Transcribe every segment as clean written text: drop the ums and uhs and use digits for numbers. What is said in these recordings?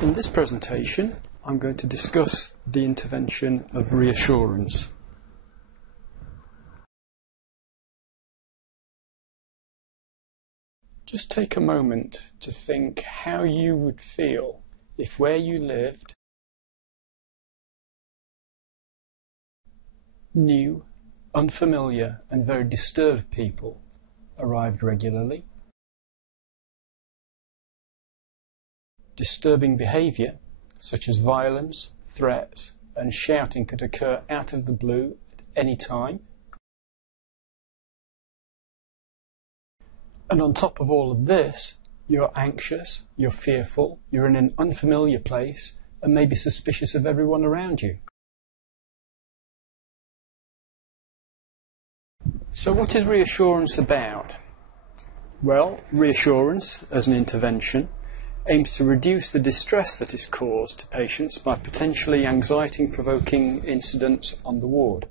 In this presentation, I'm going to discuss the intervention of reassurance. Just take a moment to think how you would feel if where you lived, new, unfamiliar and very disturbed people arrived regularly. Disturbing behaviour, such as violence, threats and shouting, could occur out of the blue at any time. And on top of all of this, you're anxious, you're fearful, you're in an unfamiliar place and maybe suspicious of everyone around you. So what is reassurance about? Well, reassurance, as an intervention, aims to reduce the distress that is caused to patients by potentially anxiety-provoking incidents on the ward.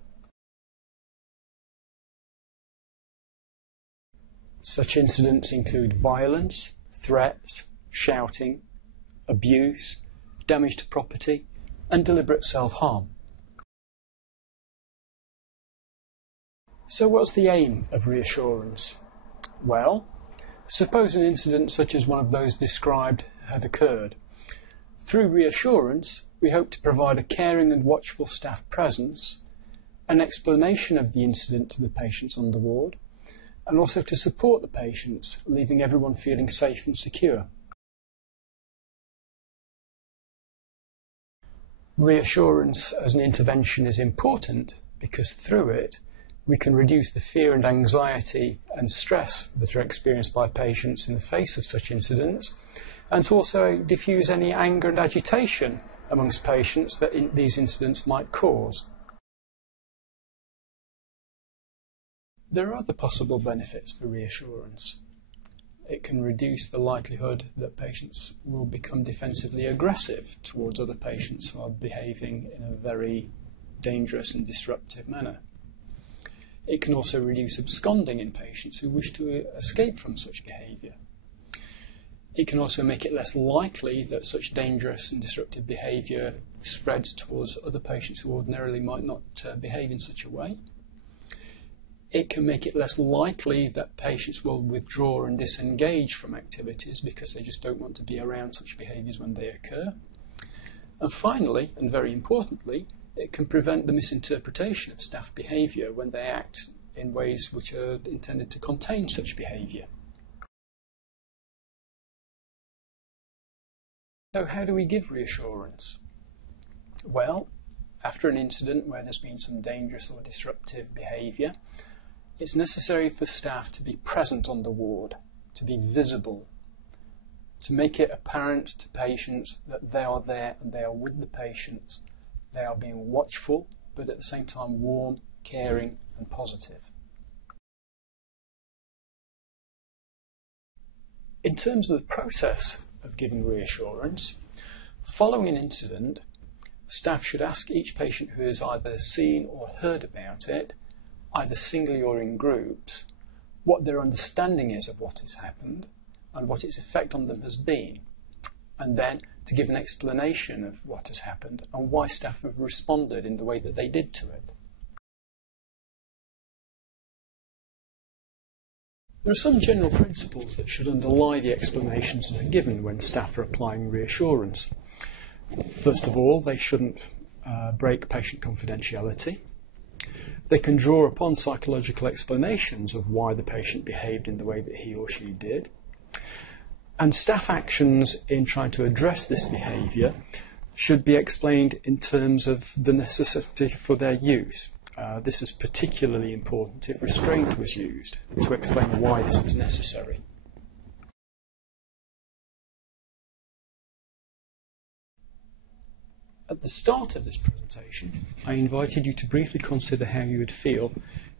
Such incidents include violence, threats, shouting, abuse, damage to property, and deliberate self-harm. So what's the aim of reassurance? Well, suppose an incident such as one of those described had occurred. Through reassurance, we hope to provide a caring and watchful staff presence, an explanation of the incident to the patients on the ward, and also to support the patients, leaving everyone feeling safe and secure. Reassurance as an intervention is important because through it, we can reduce the fear and anxiety and stress that are experienced by patients in the face of such incidents, and to also diffuse any anger and agitation amongst patients that these incidents might cause. There are other possible benefits for reassurance. It can reduce the likelihood that patients will become defensively aggressive towards other patients who are behaving in a very dangerous and disruptive manner. It can also reduce absconding in patients who wish to escape from such behaviour. It can also make it less likely that such dangerous and disruptive behaviour spreads towards other patients who ordinarily might not behave in such a way. It can make it less likely that patients will withdraw and disengage from activities because they just don't want to be around such behaviours when they occur. And finally, and very importantly, it can prevent the misinterpretation of staff behaviour when they act in ways which are intended to contain such behaviour. So how do we give reassurance? Well, after an incident where there's been some dangerous or disruptive behaviour, it's necessary for staff to be present on the ward, to be visible, to make it apparent to patients that they are there and they are with the patients. They are being watchful, but at the same time warm, caring and positive. In terms of the process of giving reassurance, following an incident, staff should ask each patient who has either seen or heard about it, either singly or in groups, what their understanding is of what has happened and what its effect on them has been, and then to give an explanation of what has happened and why staff have responded in the way that they did to it. There are some general principles that should underlie the explanations that are given when staff are applying reassurance. First of all, they shouldn't break patient confidentiality. They can draw upon psychological explanations of why the patient behaved in the way that he or she did. And staff actions in trying to address this behaviour should be explained in terms of the necessity for their use. This is particularly important if restraint was used, to explain why this was necessary. At the start of this presentation, I invited you to briefly consider how you would feel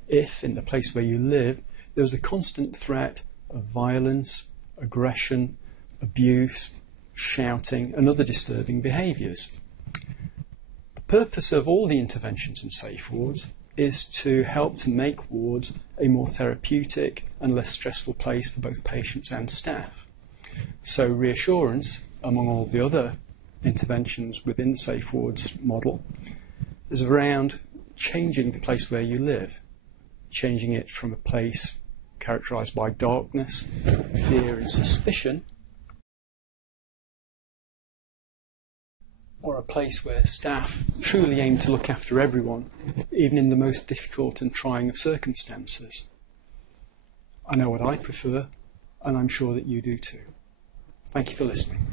if, in the place where you live, there was a constant threat of violence, aggression, abuse, shouting and other disturbing behaviours. The purpose of all the interventions in safe wards is to help to make wards a more therapeutic and less stressful place for both patients and staff. So reassurance, among all the other interventions within the Safe Wards model is around changing the place where you live, changing it from a place characterised by darkness, fear and suspicion, or a place where staff truly aim to look after everyone, even in the most difficult and trying of circumstances. I know what I prefer, and I'm sure that you do too. Thank you for listening.